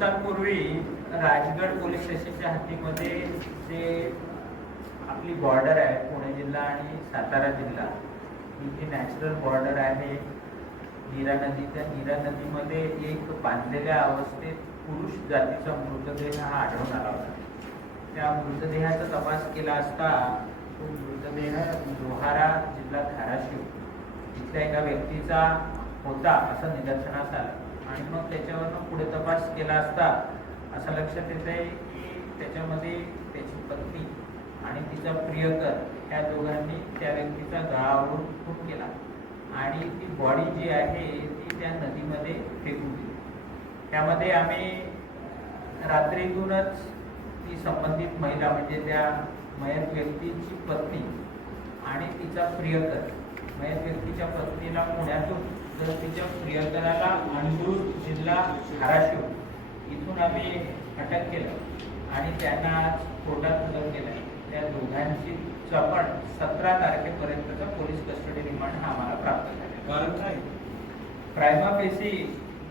दिवसांपूर्वी राजगड पोलीस स्टेशनच्या हद्दीमध्ये जे आपली बॉर्डर आहे पुणे जिल्हा आणि सातारा जिल्हा ही जी नॅचरल बॉर्डर आहे नीरा नदी, त्या नीरा नदीमध्ये एक बांधलेल्या अवस्थेत पुरुष जातीचा मृतदेह हा आढळून आला होता. त्या मृतदेहाचा तपास केला असता तो मृतदेह लोहारा जिल्हा धाराशिव इथल्या एका व्यक्तीचा होता असं निदर्शनास आलं आणि मग त्याच्यावरनं पुढे तपास केला असता असं लक्षात येत आहे की त्याच्यामध्ये त्याची पत्नी आणि तिचा प्रियकर या दोघांनी त्या व्यक्तीचा गळावरून खून केला आणि ती बॉडी जी आहे ती त्या नदीमध्ये फेकून दिली. त्यामध्ये आम्ही रात्रीतूनच ती संबंधित महिला म्हणजे त्या मयत व्यक्तीची पत्नी आणि तिचा प्रियकर, मयत व्यक्तीच्या पत्नीला पुण्यातून तर तिच्या प्रियकराला अंधूर जिल्हा धाराशिव इथून आम्ही अटक केलं आणि त्यांना कोर्टात हजर केलं. त्या दोघांची चपळ 17 तारखेपर्यंतचा पोलीस कस्टडी रिमांड हा आम्हाला प्राप्त झाला. कारण काय प्रायमा फेसी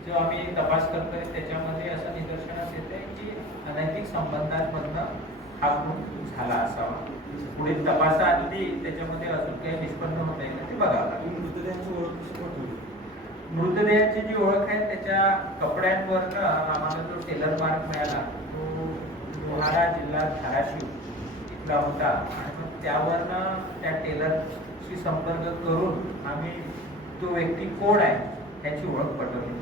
जो आम्ही तपास करतोय त्याच्यामध्ये असं निदर्शनास येते की अनैतिक संबंधांमधनं हा खून झाला असावा. पुढील तपासाआधी त्याच्यामध्ये अजून काही निष्पन्न होत आहे ते बघावं लागेल. मृतदेहाची ओळख कशी पटवली? मृतदेहाची जी ओळख आहे त्याच्या कपड्यांवरनं आम्हाला जो टेलर मार्क मिळाला तो लोहारा जिल्हा धाराशिव इथला होता आणि मग त्यावरनं त्या टेलरशी संपर्क करून आम्ही तो व्यक्ती कोण आहे त्याची ओळख पटवली.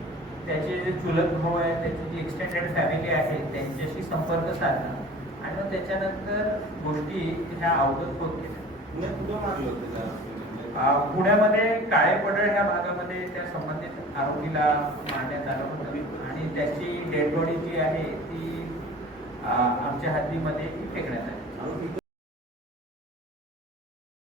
त्याचे जे चुलत भाऊ आहे त्याची जी एक्सटेंडेड फॅमिली आहे त्यांच्याशी संपर्क साधला आणि मग त्याच्यानंतर गोष्टी ह्या अवगत होत गेल्या. कुठं मारलं होतं? पुण्यामध्ये काळे पडळ ह्या भागामध्ये त्या संबंधित आरोपीला मारण्यात आलं होतं आणि त्याची डेड बॉडी जी आहे ती आमच्या हद्दीमध्ये फेकण्यात आली.